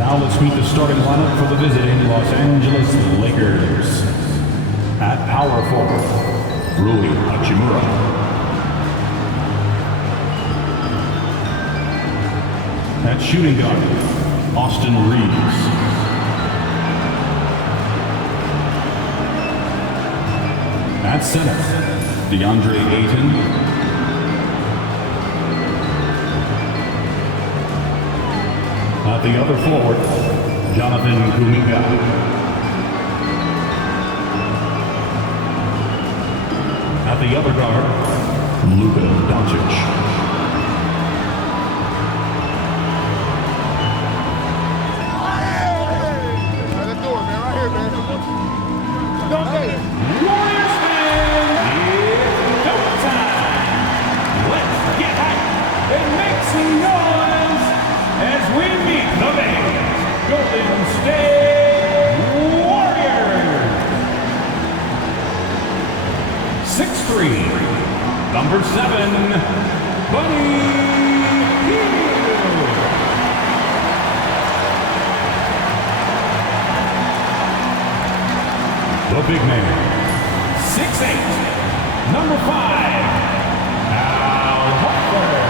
Now let's meet the starting lineup for the visiting Los Angeles Lakers. At power forward, Rui Hachimura. At shooting guard, Austin Reeves. At center, DeAndre Ayton. At the other forward, Jonathan Kuminga. At the other guard, Luka Doncic. Let's do it, man. Right here, man. Warriors fans, it's go time. Let's get hyped and make some noise as we meet the Lakers Golden State Warriors. 6'3", number 7, Buddy Hield. The big man, 6'8", number 5, Al Horford.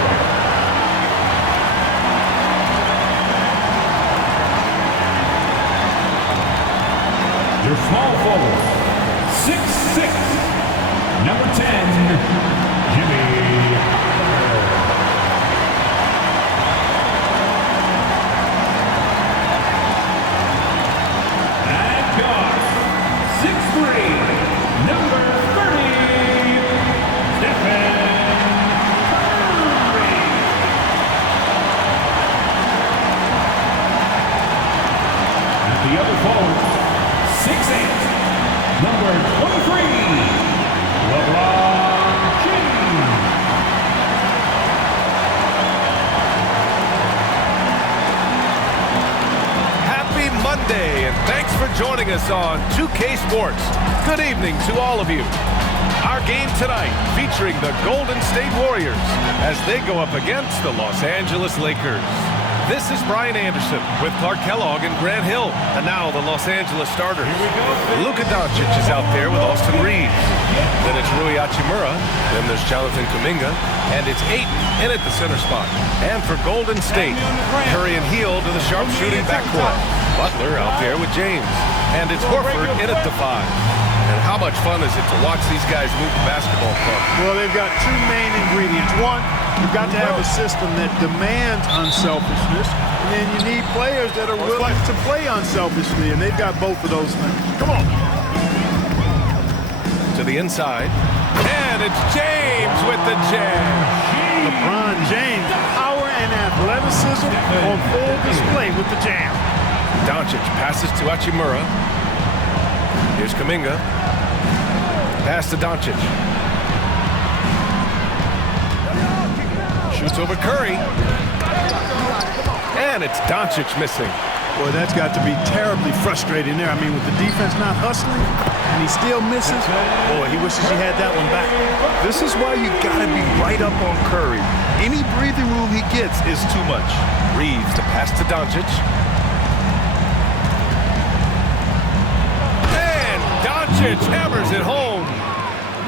Your small forward, 6'6", number 10, Jimmy Butler. At guard, 6'3", number 30, Stephen Curry. At the other forward, 6'8", number 23, LeBron James. Happy Monday, and thanks for joining us on 2K Sports. Good evening to all of you. Our game tonight featuring the Golden State Warriors as they go up against the Los Angeles Lakers. This is Brian Anderson with Clark Kellogg and Grant Hill. And now the Los Angeles starters. Luka Doncic is out there with Austin Reeves. Then it's Rui Hachimura. Then there's Jonathan Kuminga. And it's Ayton in at the center spot. And for Golden State, Curry and Hield to the sharpshooting backcourt. Butler out there with James. And it's Horford in at the 5. And how much fun is it to watch these guys move the basketball club? Well, they've got two main ingredients. One, you've got to have a system that demands unselfishness, and then you need players that are willing to play unselfishly, and they've got both of those things. Come on. To the inside, and it's James with the jam. LeBron James, power and athleticism on full display with the jam. Doncic passes to Hachimura. Here's Kuminga. Pass to Doncic. Shoots over Curry. And it's Doncic missing. Boy, that's got to be terribly frustrating there. I mean, with the defense not hustling, and he still misses. Boy, he wishes he had that one back. This is why you gotta be right up on Curry. Any breathing room he gets is too much. Reeves to pass to Doncic. And Doncic hammers it home.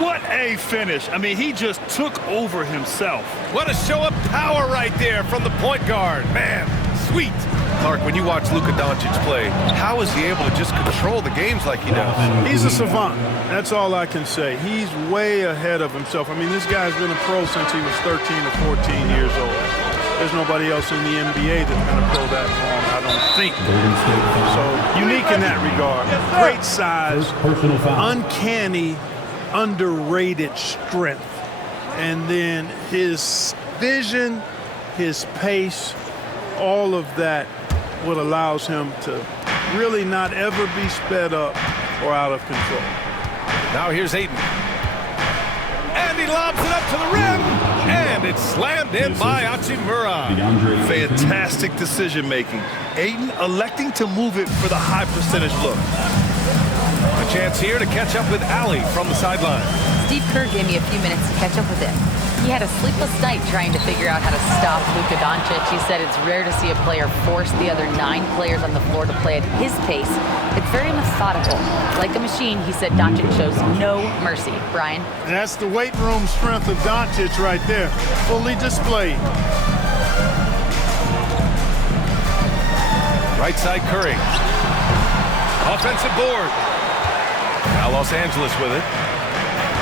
What a finish. I mean, he just took over himself. What a show of power right there from the point guard. Man, sweet. Clark, when you watch Luka Doncic play, how is he able to just control the games like he does? He's a savant. That's all I can say. He's way ahead of himself. I mean, this guy's been a pro since he was 13 or 14 years old. There's nobody else in the NBA that's been a pro that long, I don't think. So, unique in that regard. Great size, uncanny, underrated strength. And then his vision, his pace, all of that what allows him to really not ever be sped up or out of control. Now here's Ayton. And he lobs it up to the rim. And it's slammed in by Hachimura. Fantastic decision-making. Ayton electing to move it for the high percentage look. A chance here to catch up with Ali from the sideline. Steve Kerr gave me a few minutes to catch up with him. He had a sleepless night trying to figure out how to stop Luka Doncic. He said it's rare to see a player force the other 9 players on the floor to play at his pace. It's very methodical. Like a machine, he said Doncic shows no mercy. Brian? And that's the weight room strength of Doncic right there, fully displayed. Right side Curry. Offensive board. Now Los Angeles with it.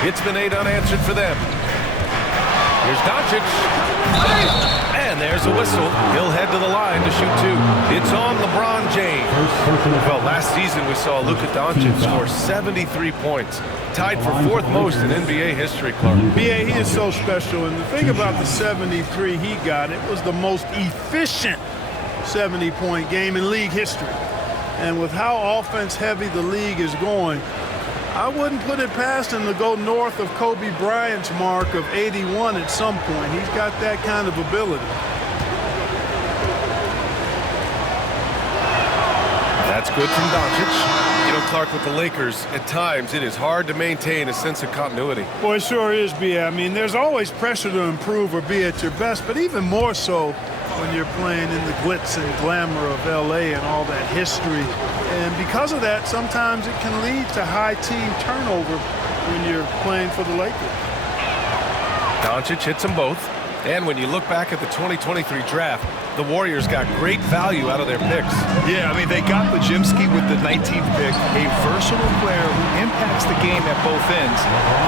It's been 8 unanswered for them. Here's Doncic. And there's a whistle. He'll head to the line to shoot 2. It's on LeBron James. Well, last season we saw Luka Doncic score 73 points. Tied for 4th most in NBA history, Clark. BA, he is so special. And the thing about the 73 he got, it was the most efficient 70-point game in league history. And with how offense-heavy the league is going, I wouldn't put it past him to go north of Kobe Bryant's mark of 81 at some point. He's got that kind of ability. That's good from Doncic. You know, Clark, with the Lakers, at times it is hard to maintain a sense of continuity. Boy, it sure is, B.A. I mean, there's always pressure to improve or be at your best, but even more so when you're playing in the glitz and glamour of L.A. and all that history. And because of that, sometimes it can lead to high team turnover when you're playing for the Lakers. Doncic hits them both. And when you look back at the 2023 draft, the Warriors got great value out of their picks. Yeah, I mean, they got Pajemski with the 19th pick, a versatile player who impacts the game at both ends.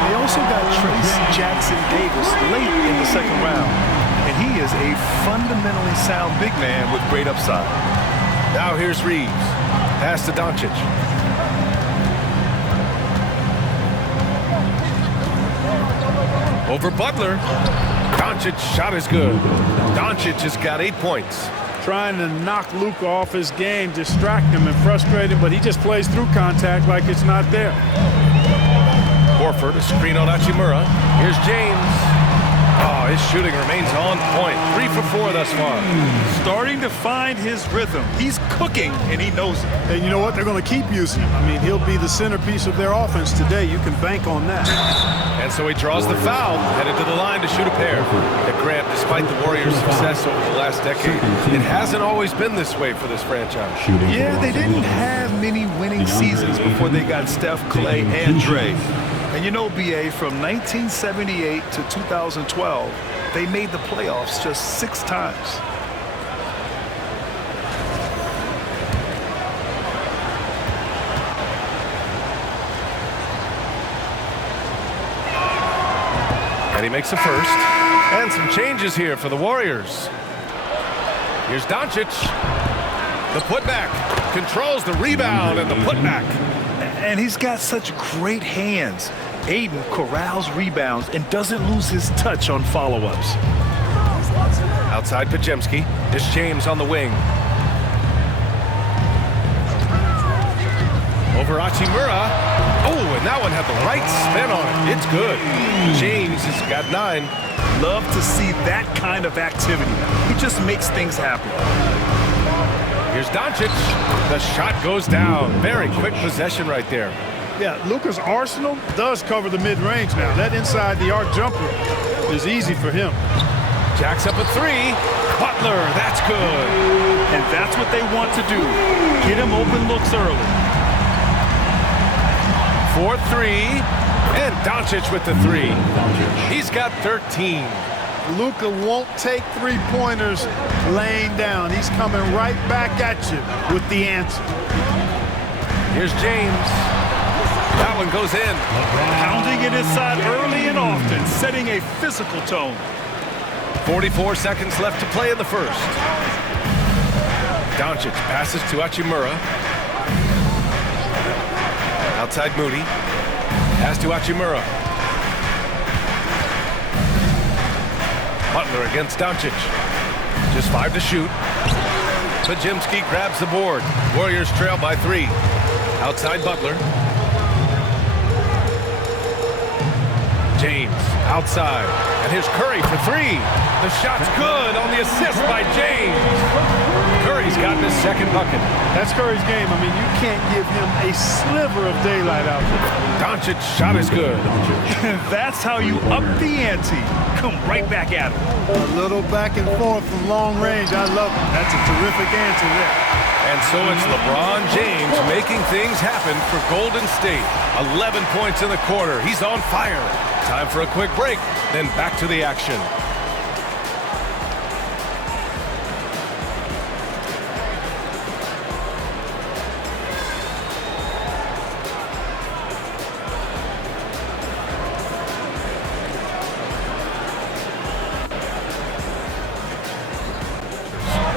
They also got Trace Jackson-Davis late in the 2nd round. And he is a fundamentally sound big man with great upside. Now here's Reeves. Pass to Doncic. Over Butler. Doncic's shot is good. Doncic has got 8 points. Trying to knock Luka off his game, distract him and frustrate him, but he just plays through contact like it's not there. Horford, a screen on Hachimura. Here's James. Oh, his shooting remains on point. 3 for 4 thus far. Starting to find his rhythm. He's cooking, and he knows it. And you know what? They're going to keep using him. I mean, he'll be the centerpiece of their offense today. You can bank on that. And so he draws the foul, headed to the line to shoot a pair. At Grant, despite the Warriors' success over the last decade, it hasn't always been this way for this franchise. Yeah, they didn't have many winning seasons before they got Steph, Clay, and Dre. And you know, B.A., from 1978 to 2012, they made the playoffs just 6 times. And he makes a first. And some changes here for the Warriors. Here's Doncic. The putback. Controls the rebound and the putback. And he's got such great hands. Aiden corrals rebounds and doesn't lose his touch on follow-ups. Outside Pajemski. There's James on the wing. Over Hachimura. Oh, and that one had the right spin on it. It's good. James has got 9. Love to see that kind of activity. He just makes things happen. Here's Doncic. The shot goes down. Very quick possession right there. Yeah, Luka's arsenal does cover the mid-range now. That inside the arc jumper is easy for him. Jacks up a 3. Butler, that's good. And that's what they want to do. Get him open looks early. 4-3. And Doncic with the 3. He's got 13. Luka won't take 3-pointers laying down. He's coming right back at you with the answer. Here's James. That one goes in. Pounding it inside early and often, setting a physical tone. 44 seconds left to play in the first. Doncic passes to Hachimura. Outside Moody. Pass to Hachimura. Butler against Doncic. Just 5 to shoot. Pajemski grabs the board. Warriors trail by 3. Outside Butler. James outside. And here's Curry for 3. The shot's good on the assist by James. Curry's gotten his second bucket. That's Curry's game. I mean, you can't give him a sliver of daylight out there. Doncic's shot is good. That's how you up the ante. Come right back at him. A little back and forth from long range. I love it. That's a terrific answer there. And so it's LeBron James making things happen for Golden State. 11 points in the quarter. He's on fire. Time for a quick break, then back to the action.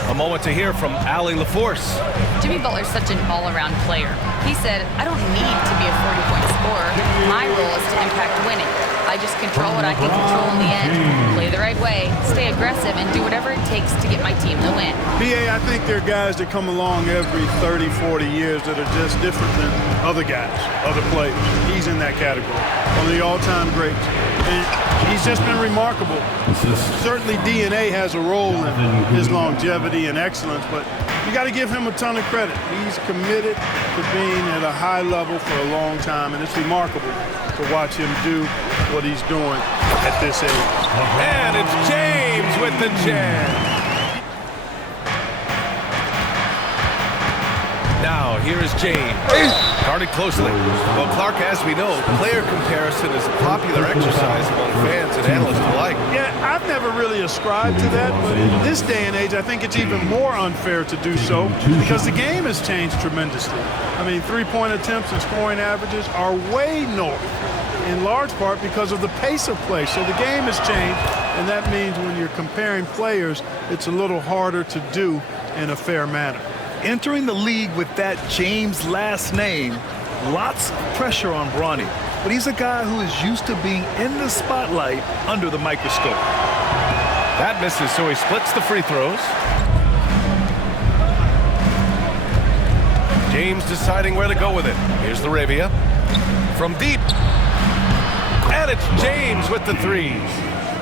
A moment to hear from Allie LaForce. Jimmy Butler's such an all-around player. He said, I don't need to be a 40-point scorer. My role is to impact winning. I just control what I can control in the end. Play the right way, stay aggressive, and do whatever it takes to get my team the win. BA, I think there are guys that come along every 30, 40 years that are just different than other guys, other players. He's in that category. One of the all-time greats. And he's just been remarkable. Certainly DNA has a role in his longevity and excellence, but you got to give him a ton of credit. He's committed to being at a high level for a long time, and it's remarkable to watch him do what he's doing at this age. And it's James with the jam. Now, here is James. Guarded closely. Well, Clark, as we know, player comparison is a popular exercise among fans and analysts alike. Yeah, I've never really ascribed to that, but in this day and age, I think it's even more unfair to do so because the game has changed tremendously. I mean, three-point attempts and scoring averages are way north, in large part because of the pace of play. So the game has changed, and that means when you're comparing players, it's a little harder to do in a fair manner. Entering the league with that James last name, lots of pressure on Bronny. But he's a guy who is used to being in the spotlight under the microscope. That misses, so he splits the free throws. James deciding where to go with it. Here's the Arabia. From deep. And it's James with the three.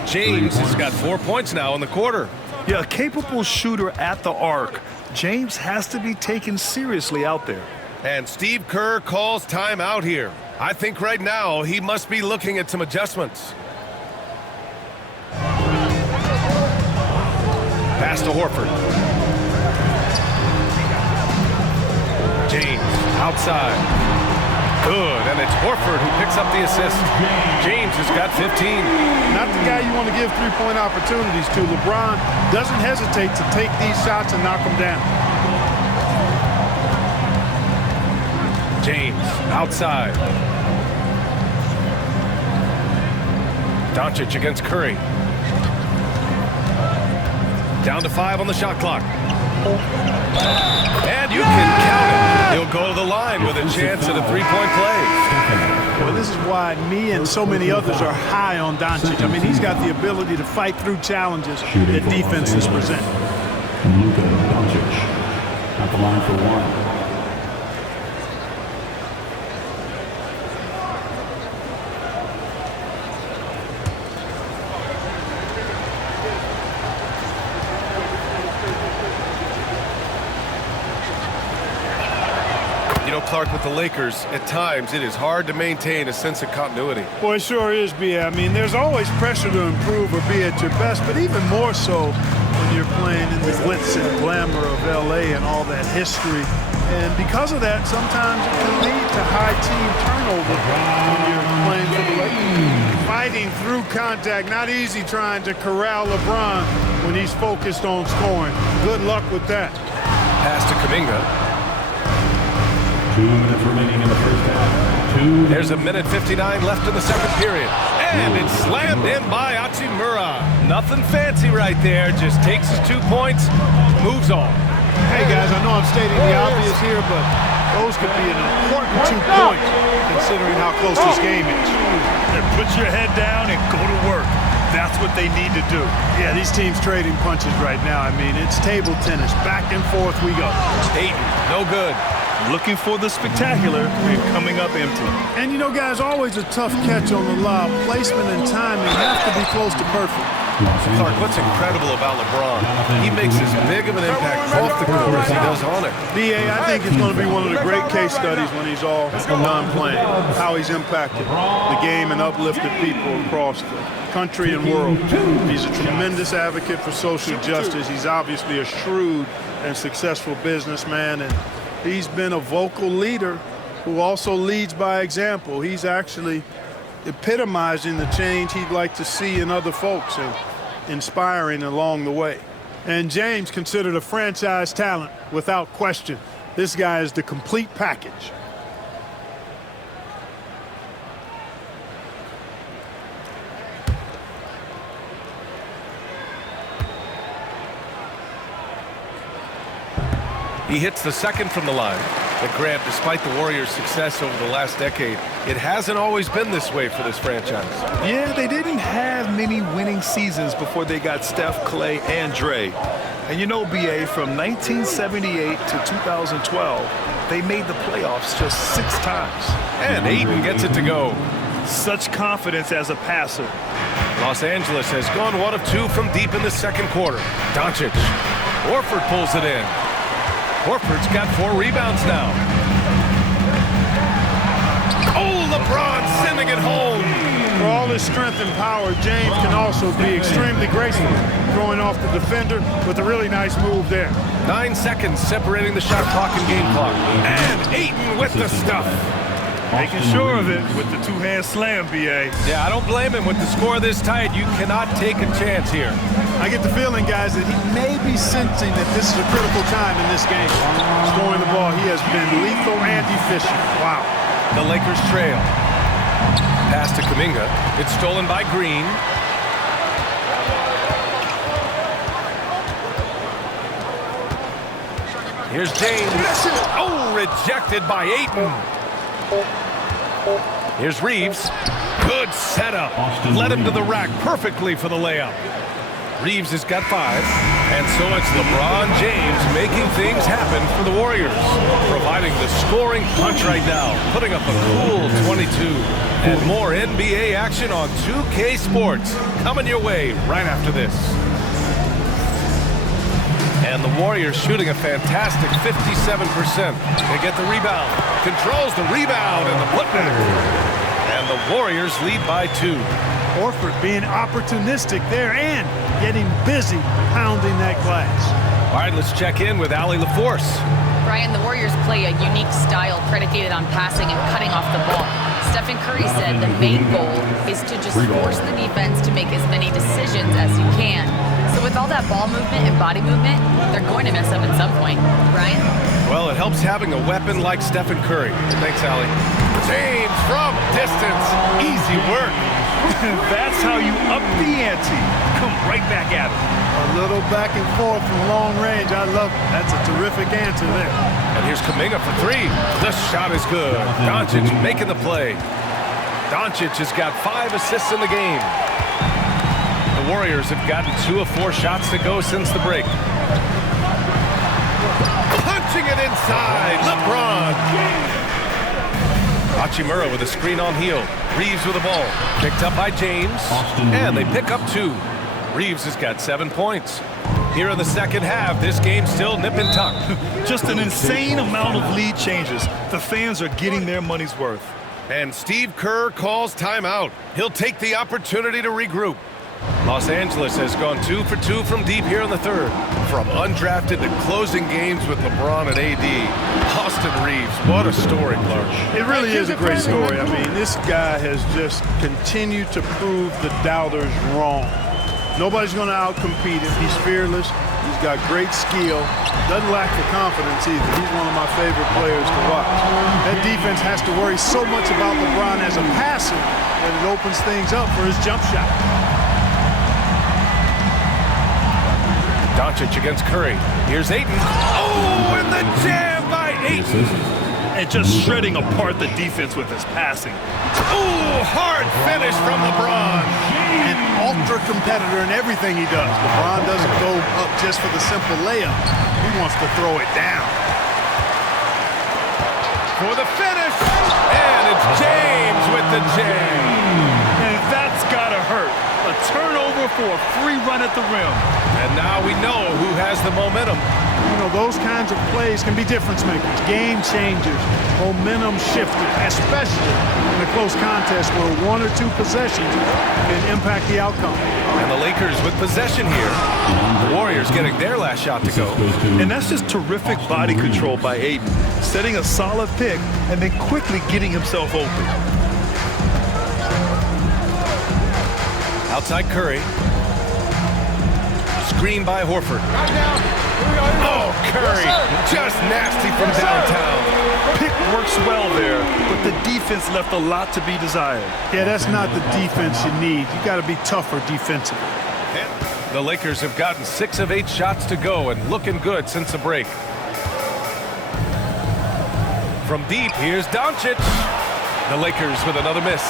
James has got 4 points now in the quarter. Yeah, a capable shooter at the arc. James has to be taken seriously out there. And Steve Kerr calls timeout here. I think right now he must be looking at some adjustments. Pass to Horford. James outside. Good, and it's Horford who picks up the assist. James has got 15. Not the guy you want to give three-point opportunities to. LeBron doesn't hesitate to take these shots and knock them down. James outside. Doncic against Curry. Down to 5 on the shot clock. And you can count it. He'll go to the line with a chance at a three-point play. Well, this is why me and so many others are high on Doncic. I mean, he's got the ability to fight through challenges that defenses present. Doncic at the line for one. Clark, with the Lakers, at times it is hard to maintain a sense of continuity. Well, it sure is, B. I mean, there's always pressure to improve or be at your best, but even more so when you're playing in the glitz and glamour of L.A. and all that history. And because of that, sometimes it can lead to high team turnover when you're playing for the Lakers. Fighting through contact, not easy trying to corral LeBron when he's focused on scoring. Good luck with that. Pass to Kuminga. 2 minutes remaining in the first half. There's a minute 59 left in the second period. And it's slammed in by Hachimura. Nothing fancy right there. Just takes his 2 points, moves on. Hey, guys, I know I'm stating the obvious here, but those could be an important 2 points considering how close this game is. Put your head down and go to work. That's what they need to do. Yeah, these teams trading punches right now. I mean, it's table tennis. Back and forth we go. Payton, no good. Looking for the spectacular and coming up empty. And you know, guys, always a tough catch on the lob. Placement and timing have to be close to perfect. Clark, what's incredible about LeBron? He makes as big of an impact off the court as he does on it. BA, I think it's going to be one of the great case studies when he's all done playing, how he's impacted the game and uplifted people across the country and world. He's a tremendous advocate for social justice. He's obviously a shrewd and successful businessman, and he's been a vocal leader who also leads by example. He's actually epitomizing the change he'd like to see in other folks and inspiring along the way. And James, considered a franchise talent without question. This guy is the complete package. He hits the second from the line. But Grant, despite the Warriors' success over the last decade, it hasn't always been this way for this franchise. Yeah, they didn't have many winning seasons before they got Steph, Clay, and Dre. And you know, BA, from 1978 to 2012, they made the playoffs just 6 times. And Ayton gets it to go. Such confidence as a passer. Los Angeles has gone 1 of 2 from deep in the second quarter. Doncic. Horford pulls it in. Horford's got 4 rebounds now. Oh, LeBron sending it home. For all his strength and power, James can also be extremely graceful, throwing off the defender with a really nice move there. 9 seconds separating the shot clock and game clock. And Ayton with the stuff. Making sure of it with the 2-hand slam, BA. Yeah, I don't blame him. With the score this tight, you cannot take a chance here. I get the feeling, guys, that he may be sensing that this is a critical time in this game. Scoring the ball, he has been lethal and efficient. Wow. The Lakers trail. Pass to Kuminga. It's stolen by Green. Here's James. Oh, rejected by Ayton. Here's Reeves. Good setup. Led him to the rack perfectly for the layup. Reeves has got 5. And so it's LeBron James making things happen for the Warriors. Providing the scoring punch right now. Putting up a cool 22. And more NBA action on 2K Sports. Coming your way right after this. And the Warriors shooting a fantastic 57%. They get the rebound. Controls the rebound and the putback. And the Warriors lead by 2. Horford being opportunistic there and getting busy pounding that glass. All right, let's check in with Allie LaForce. Brian, the Warriors play a unique style predicated on passing and cutting off the ball. Stephen Curry said the main goal is to just force the defense to make as many decisions as you can. So with all that ball movement and body movement, they're going to mess up at some point. Brian? Well, it helps having a weapon like Stephen Curry. Thanks, Allie. James from distance. Easy work. That's how you up the ante. Come right back at it. A little back and forth from long range. I love it. That's a terrific answer there. And here's Kuminga for 3. The shot is good. Doncic making the play. Doncic has got 5 assists in the game. The Warriors have gotten 2 of 4 shots to go since the break. Punching it inside. LeBron. Hachimura with a screen on heel. Reeves with the ball. Picked up by James. And they pick up 2. Reeves has got 7 points. Here in the second half, this game's still nip and tuck. Just an insane amount of lead changes. The fans are getting their money's worth. And Steve Kerr calls timeout. He'll take the opportunity to regroup. Los Angeles has gone 2 for 2 from deep here in the third. From undrafted to closing games with LeBron and AD. Austin Reeves, what a story, Clark. It really is a great story. I mean, this guy has just continued to prove the doubters wrong. Nobody's going to outcompete him. He's fearless. He's got great skill. Doesn't lack the confidence either. He's one of my favorite players to watch. That defense has to worry so much about LeBron as a passer that it opens things up for his jump shot. Doncic against Curry. Here's Ayton. Oh, and the jam by Ayton. And just shredding apart the defense with his passing. Oh, hard finish from LeBron. An ultra competitor in everything he does. LeBron doesn't go up just for the simple layup. He wants to throw it down. For the finish. And it's James with the jam. And that's gotta hurt. A turnover sure for a free run at the rim. And now we know who has the momentum. You know, those kinds of plays can be difference makers, game changers, momentum shifters, especially in a close contest where one or two possessions can impact the outcome. And the Lakers with possession here. The Warriors getting their last shot to go. And that's just terrific body control by Ayton, setting a solid pick and then quickly getting himself open. Outside Curry. Screen by Horford. Oh, Curry, just nasty from downtown. Pick works well there, but the defense left a lot to be desired. Yeah, that's not the defense you need. You got to be tougher defensively. The Lakers have gotten 6 of 8 shots to go and looking good since the break. From deep, here's Doncic. The Lakers with another miss.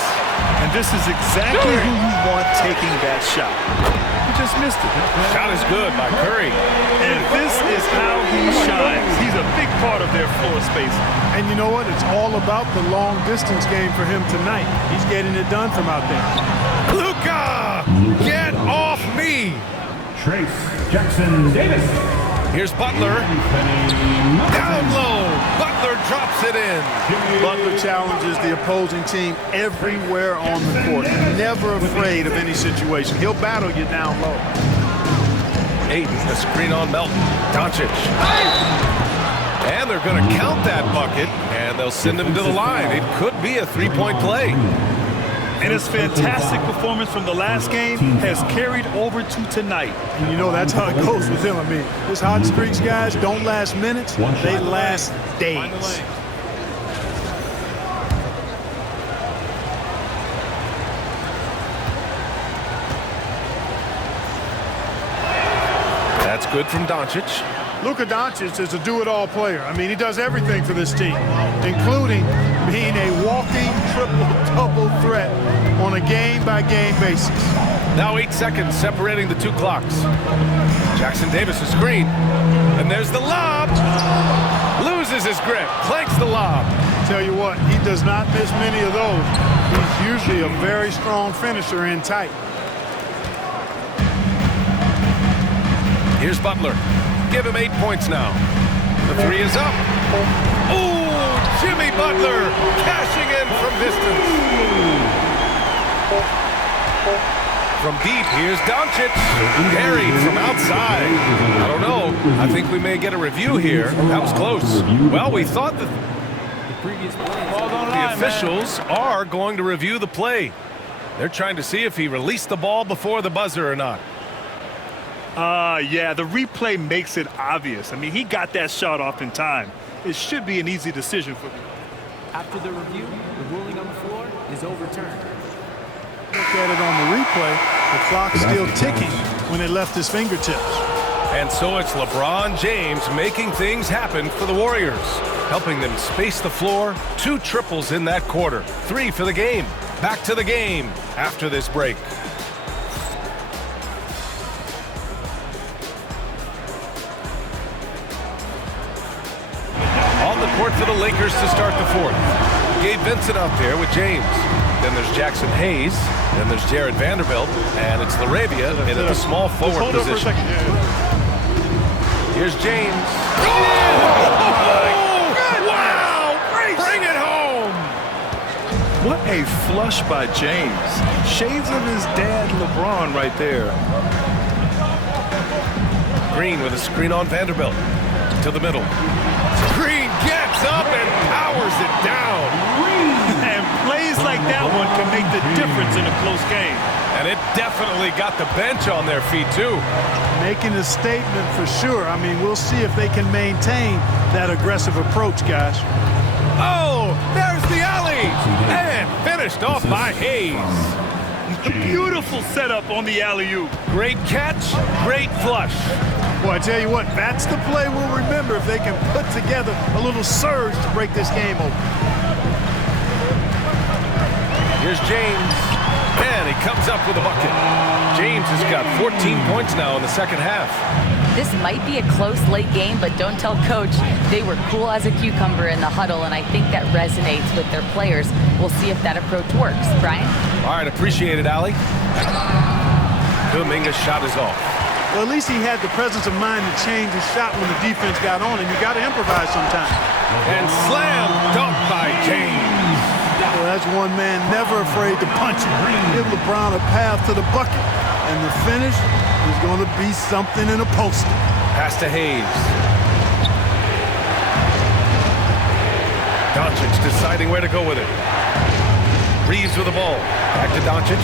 And this is exactly who you want taking that shot. He just missed it. Shot is good by Curry. And this is how he shines. He's a big part of their floor space. And you know what? It's all about the long distance game for him tonight. He's getting it done from out there. Luka! Get off me! Trace Jackson Davis. Here's Butler. Down low. Butler drops it in. Butler challenges the opposing team everywhere on the court. Never afraid of any situation. He'll battle you down low. Ayton, the screen on Melton. Doncic. And they're going to count that bucket, and they'll send him to the line. It could be a three-point play. And his fantastic performance from the last game has carried over to tonight. And you know, that's how it goes with him. I mean, his hot streaks, guys, don't last minutes. They last days. That's good from Doncic. Luka Doncic is a do-it-all player. I mean, he does everything for this team, including being a walking triple-double threat on a game-by-game basis. Now 8 seconds separating the two clocks. Jackson Davis a screen. And there's the lob. Loses his grip. Clanks the lob. Tell you what, he does not miss many of those. He's usually a very strong finisher in tight. Here's Butler. Give him 8 points now. The three is up. Ooh, Jimmy Butler cashing in from distance. From deep, here's Doncic. Buried from outside. I don't know. I think we may get a review here. That was close. Well, we thought that the officials are going to review the play. They're trying to see if he released the ball before the buzzer or not. Yeah, the replay makes it obvious. I mean, he got that shot off in time. It should be an easy decision for him. After the review, the ruling on the floor is overturned. Look at it on the replay. The clock's still ticking when it left his fingertips. And so it's LeBron James making things happen for the Warriors, helping them space the floor. 2 triples in that quarter. 3 for the game. Back to the game after this break. On the court for the Lakers to start the fourth. Gabe Vincent out there with James. Then there's Jackson Hayes. Then there's Jared Vanderbilt. And it's LaRavia in the small forward position. Here's James. Wow! Bring it home! What a flush by James. Shades of his dad, LeBron, right there. Green with a screen on Vanderbilt. To the middle. Green gets up and powers it down. And plays like that one can make the difference in a close game. And it definitely got the bench on their feet, too. Making a statement for sure. I mean, we'll see if they can maintain that aggressive approach, guys. Oh, there's the alley. And finished off by Hayes. Beautiful setup on the alley-oop. Great catch, great flush. Well, I tell you what, that's the play we'll remember if they can put together a little surge to break this game open. Here's James. And he comes up with a bucket. James has got 14 points now in the second half. This might be a close late game, but don't tell Coach. They were cool as a cucumber in the huddle, and I think that resonates with their players. We'll see if that approach works. Brian? All right, appreciate it, Allie. Kuminga's shot is off. Well, at least he had the presence of mind to change his shot when the defense got on, and you got to improvise sometimes. And slam dunk by James. Well, that's one man never afraid to punch it. Give LeBron a path to the bucket, and the finish is going to be something in a poster. Pass to Hayes. Doncic deciding where to go with it. Reeves with the ball. Back to Doncic.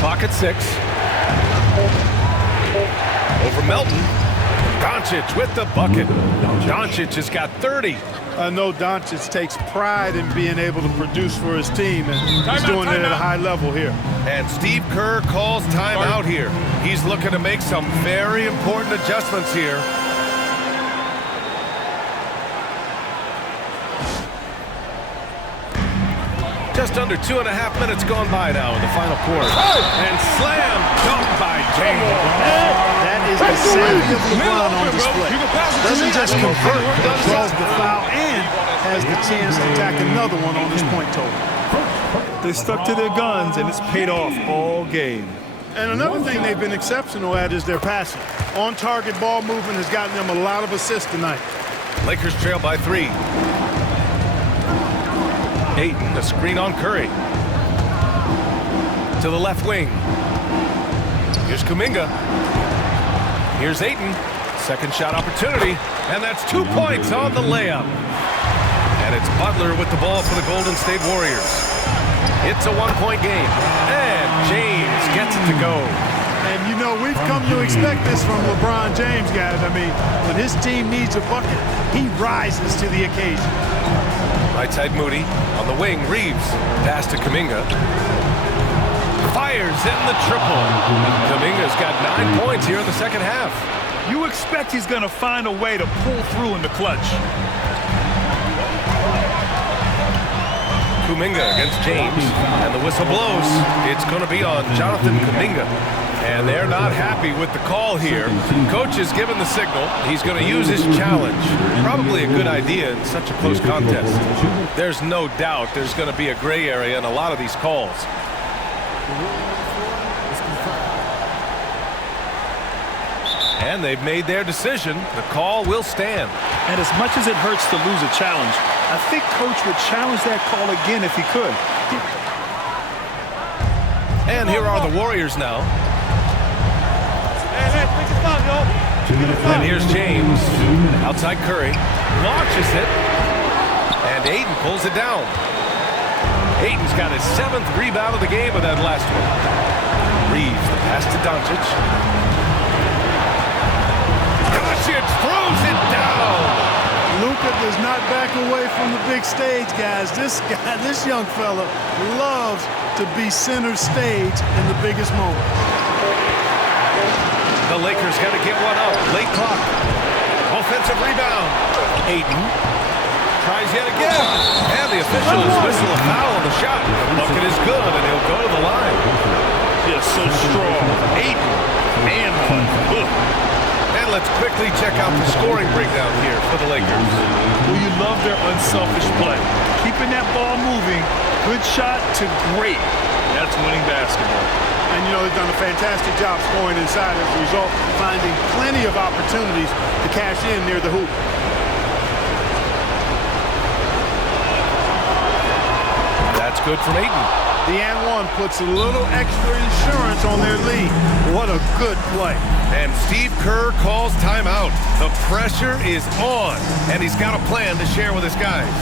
Clock at 6. Over Melton. Doncic with the bucket. Doncic has got 30. I know Doncic takes pride in being able to produce for his team, and he's doing it at a high level here. And Steve Kerr calls timeout here. He's looking to make some very important adjustments here. Just under 2.5 minutes gone by now in the final quarter. And slam dunk by James. That is the savvy of LeBron on display. Doesn't just convert, but draws the foul and has the chance to tack another one on his point total. They stuck to their guns, and it's paid off all game. And another thing they've been exceptional at is their passing. On-target ball movement has gotten them a lot of assists tonight. Lakers trail by 3. Payton, the screen on Curry. To the left wing. Here's Kuminga. Here's Ayton. Second shot opportunity. And that's 2 points on the layup. And it's Butler with the ball for the Golden State Warriors. It's a 1-point game. And James gets it to go. And you know, we've come to expect this from LeBron James, guys. I mean, when his team needs a bucket, he rises to the occasion. Right side Moody. On the wing, Reeves. Pass to Kuminga. Fires in the triple. Kuminga's got 9 points here in the second half. You expect he's going to find a way to pull through in the clutch. Kuminga against James. And the whistle blows. It's going to be on Jonathan Kuminga. And they're not happy with the call here. Coach has given the signal. He's going to use his challenge. Probably a good idea in such a close contest. There's no doubt there's going to be a gray area in a lot of these calls. And they've made their decision. The call will stand. And as much as it hurts to lose a challenge, I think Coach would challenge that call again if he could. And here are the Warriors now. And here's James. Outside Curry. Launches it. And Ayton pulls it down. Ayton's got his 7th rebound of the game with that last one. Reeves, the pass to Doncic. Doncic throws it down. Luka does not back away from the big stage, guys. This young fella loves to be center stage in the biggest moment. The Lakers got to get one up. Late clock. Offensive rebound. Ayton tries yet again. And the officials whistle a foul on the shot. The bucket is good, and he'll go to the line. Just so strong. Ayton. And one. And let's quickly check out the scoring breakdown here for the Lakers. Well, you love their unselfish play. Keeping that ball moving. Good shot to great. That's winning basketball. And, you know, they've done a fantastic job scoring inside as a result, finding plenty of opportunities to cash in near the hoop. That's good from Ayton. The and one puts a little extra insurance on their lead. What a good play. And Steve Kerr calls timeout. The pressure is on, and he's got a plan to share with his guys.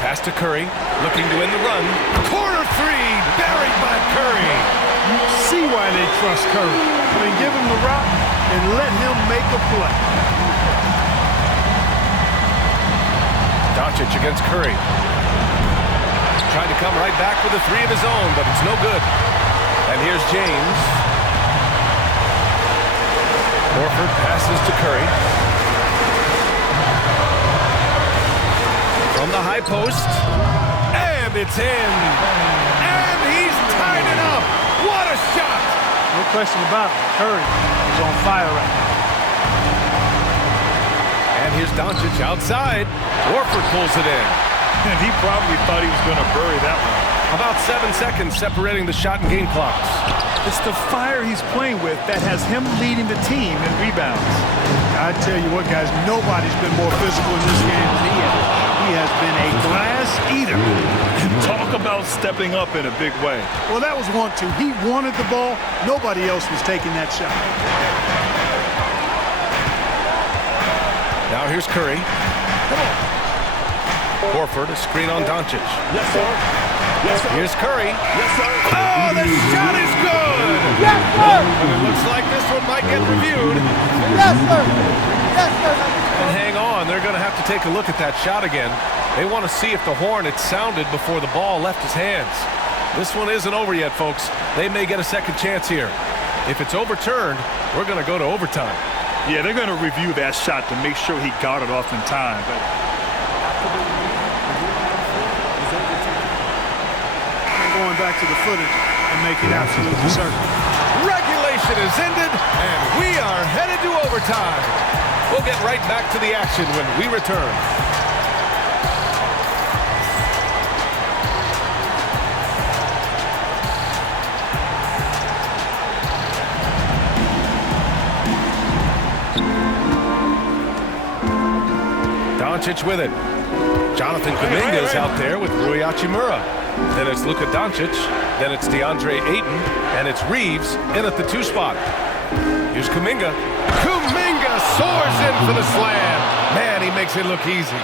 Pass to Curry, looking to end the run. Corner 3, buried by Curry. You see why they trust Curry. I mean, give him the rock and let him make a play. Doncic against Curry. Trying to come right back with a 3 of his own, but it's no good. And here's James. Horford passes to Curry. From the high post. And it's in. And he's tied it up. What a shot. No question about it. Curry is on fire right now. And here's Doncic outside. Horford pulls it in. And he probably thought he was going to bury that one. About 7 seconds separating the shot and game clocks. It's the fire he's playing with that has him leading the team in rebounds. I tell you what, guys, nobody's been more physical in this game than he has. He has been a glass eater. Talk about stepping up in a big way. Well, that was 1-2. He wanted the ball. Nobody else was taking that shot. Now here's Curry. Horford, a screen on Doncic. Yes, sir. Yes, sir. Here's Curry. Yes, sir. Oh, the shot is good! Yes, sir. But it looks like this one might get reviewed. Yes, sir. Yes, sir. And hang on, they're going to have to take a look at that shot again. They want to see if the horn had sounded before the ball left his hands. This one isn't over yet, folks. They may get a second chance here. If it's overturned, we're going to go to overtime. Yeah, they're going to review that shot to make sure he got it off in time. But going back to the footage and making absolutely certain. Regulation is ended, and we are headed to overtime. We'll get right back to the action when we return. Doncic with it. Jonathan Kuminga is out there with Rui Hachimura. Then it's Luka Doncic. Then it's DeAndre Ayton. And it's Reeves in at the 2 spot. Here's Kuminga. Kuminga soars in for the slam. Man, he makes it look easy.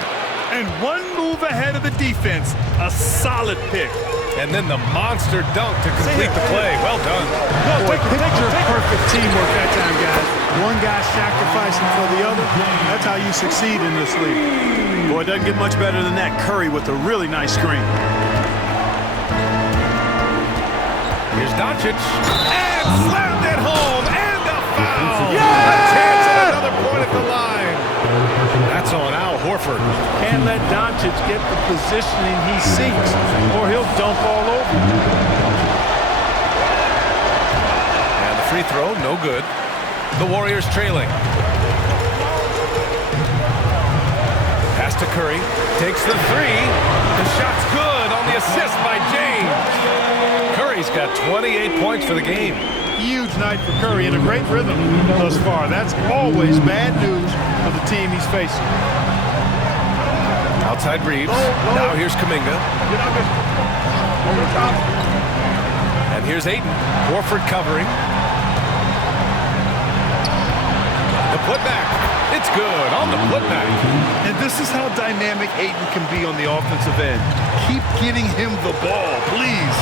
and one move ahead of the defense. A solid pick. And then the monster dunk to complete the play. Well done. Boy, picture perfect teamwork that time, guys. One guy sacrificing for the other. That's how you succeed in this league. Boy, it doesn't get much better than that. Curry with a really nice screen. Here's Doncic. And slammed it home. And a foul. Yeah! A chance at another point at the line. That's on Al Horford. Can't let Doncic get the positioning he seeks, or he'll dump all over you. And the free throw, no good. The Warriors trailing. Pass to Curry. Takes the three. The shot's good on the assist by James. Curry's got 28 points for the game. Huge night for Curry and a great rhythm thus far. That's always bad news for the team he's facing. Outside Reeves. Now here's Kuminga. And here's Ayton. Horford covering. The putback. It's good on the putback. And this is how dynamic Ayton can be on the offensive end. Keep getting him the ball, please.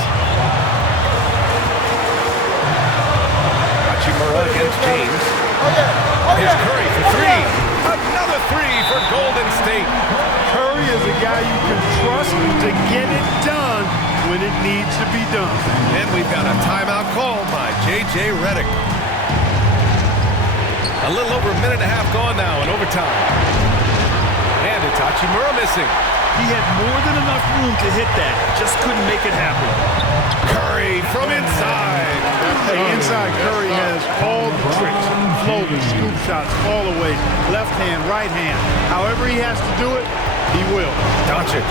Hachimura against James. Here's Curry for three. Another three for Golden State. Curry is a guy you can trust to get it done when it needs to be done. And we've got a timeout called by J.J. Redick. A little over a minute and a half gone now in overtime. And it's Hachimura missing. He had more than enough room to hit that. Just couldn't make it happen. Curry from inside. Hey, inside Curry has all the tricks. Floaters, scoop shots, fall away, left hand, right hand. However he has to do it, he will. Doncic,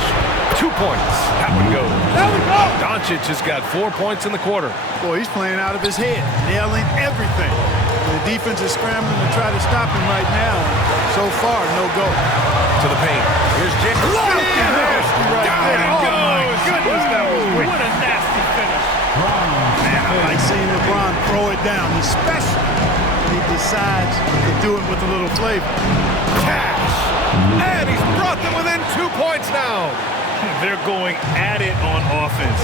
2 points. That one goes. There we go. Doncic has got 4 points in the quarter. Boy, he's playing out of his head, nailing everything. The defense is scrambling to try to stop him right now. So far, no go. To the paint. Here's James. Nasty right Down there. it Oh, goes. my goodness, that was quick. What a nasty finish. Man, I like seeing LeBron throw it down, especially when he decides to do it with a little flavor. Cash. And he's brought them within 2 points now. They're going at it on offense.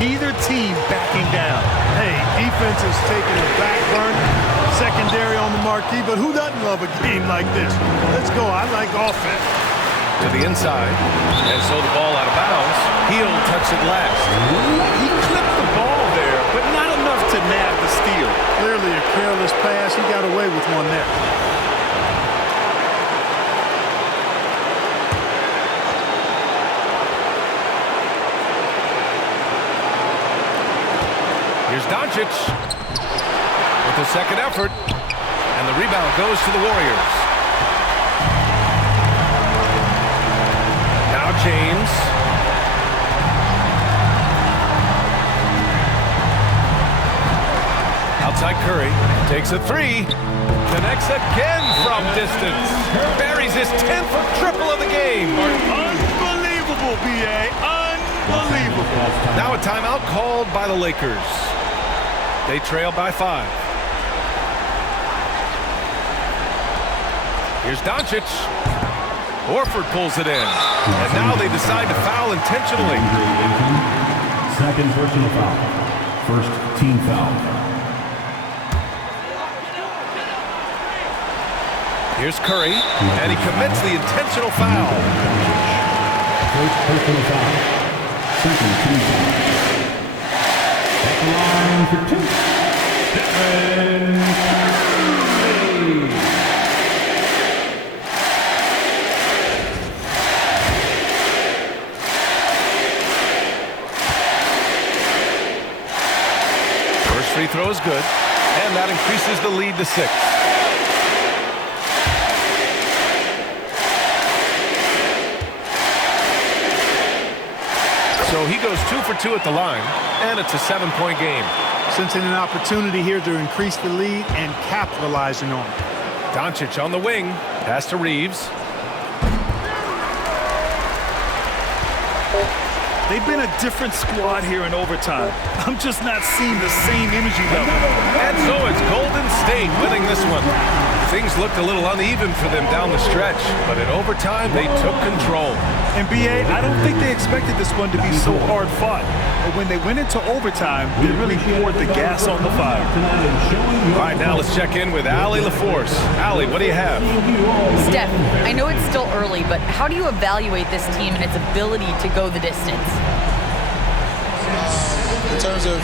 Neither team backing down. Hey, defense is taking a back burner, secondary on the marquee, but who doesn't love a game like this? Let's go. I like offense. To the inside. And so the ball out of bounds. He'll touch it last. He clipped the ball there, but not enough to nab the steal. Clearly a careless pass. He got away with one there. Here's Doncic with the second effort. And the rebound goes to the Warriors. Now James. Outside Curry. Takes a three. Connects again from distance. Buries his 10th triple of the game. Unbelievable, B.A. Unbelievable. Now a timeout called by the Lakers. They trail by 5. Here's Doncic. Horford pulls it in. And now they decide to foul intentionally. Second personal foul. First team foul. Here's Curry, and he commits the intentional foul. First personal foul. Second team foul. At the line for 2. Stephen Curry. First free throw is good, and that increases the lead to 6. So he goes 2 for 2 at the line, and it's a 7-point game. Sensing an opportunity here to increase the lead and capitalizing on it. Doncic on the wing. Pass to Reeves. They've been a different squad here in overtime. I'm just not seeing the same energy level. And so it's Golden State winning this one. Things looked a little uneven for them down the stretch, but in overtime, they took control. And B.A., I don't think they expected this one to be so hard fought. But when they went into overtime, they really poured the gas on the fire. All right, now let's check in with Allie LaForce. Allie, what do you have? Steph, I know it's still early, but how do you evaluate this team and its ability to go the distance? In terms of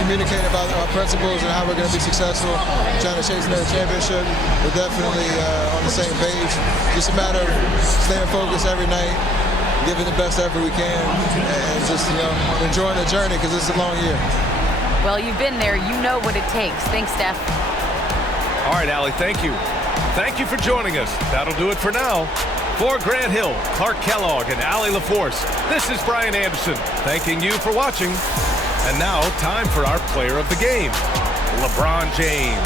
communicating about our principles and how we're going to be successful, trying to chase another championship, we're definitely on the same page. Just a matter of staying focused every night, giving the best effort we can, and just enjoying the journey because it's a long year. Well, you've been there. You know what it takes. Thanks, Steph. All right, Allie, thank you. Thank you for joining us. That'll do it for now. For Grant Hill, Clark Kellogg, and Allie LaForce, this is Brian Anderson, thanking you for watching. And now, time for our player of the game, LeBron James.